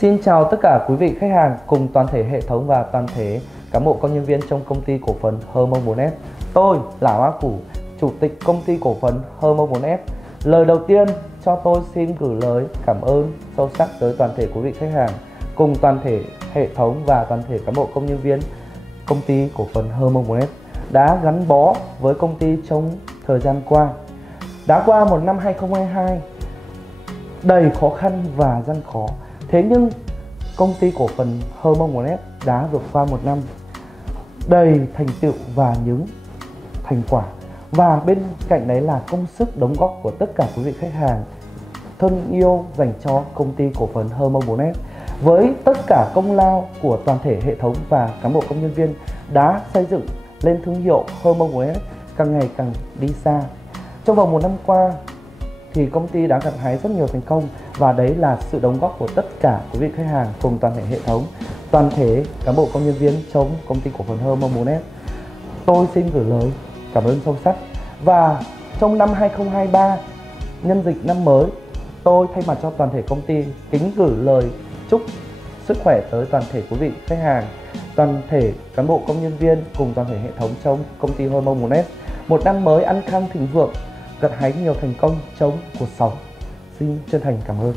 Xin chào tất cả quý vị khách hàng cùng toàn thể hệ thống và toàn thể cán bộ công nhân viên trong công ty cổ phần Hermon 4S. Tôi là Hoa Củ, chủ tịch công ty cổ phần Hermon 4S. Lời đầu tiên cho tôi xin gửi lời cảm ơn sâu sắc tới toàn thể quý vị khách hàng cùng toàn thể hệ thống và toàn thể cán bộ công nhân viên công ty cổ phần Hermon 4S đã gắn bó với công ty trong thời gian qua. Đã qua một năm 2022 đầy khó khăn và gian khó. Thế nhưng công ty cổ phần Hermon 4S đã vượt qua một năm đầy thành tựu và những thành quả. Và bên cạnh đấy là công sức đóng góp của tất cả quý vị khách hàng thân yêu dành cho công ty cổ phần Hermon 4S. Với tất cả công lao của toàn thể hệ thống và cán bộ công nhân viên đã xây dựng lên thương hiệu Hermon 4S càng ngày càng đi xa. Trong vòng một năm qua thì công ty đã gặt hái rất nhiều thành công, và đấy là sự đóng góp của tất cả quý vị khách hàng cùng toàn thể hệ thống, toàn thể cán bộ công nhân viên trong công ty cổ phần Hermon 4S. Tôi xin gửi lời cảm ơn sâu sắc. Và trong năm 2023 nhân dịp năm mới, tôi thay mặt cho toàn thể công ty kính gửi lời chúc sức khỏe tới toàn thể quý vị khách hàng, toàn thể cán bộ công nhân viên cùng toàn thể hệ thống trong công ty Hermon 4S. Một năm mới an khang thịnh vượng, gặt hái nhiều thành công trong cuộc sống. Xin chân thành cảm ơn.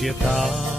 Chia ta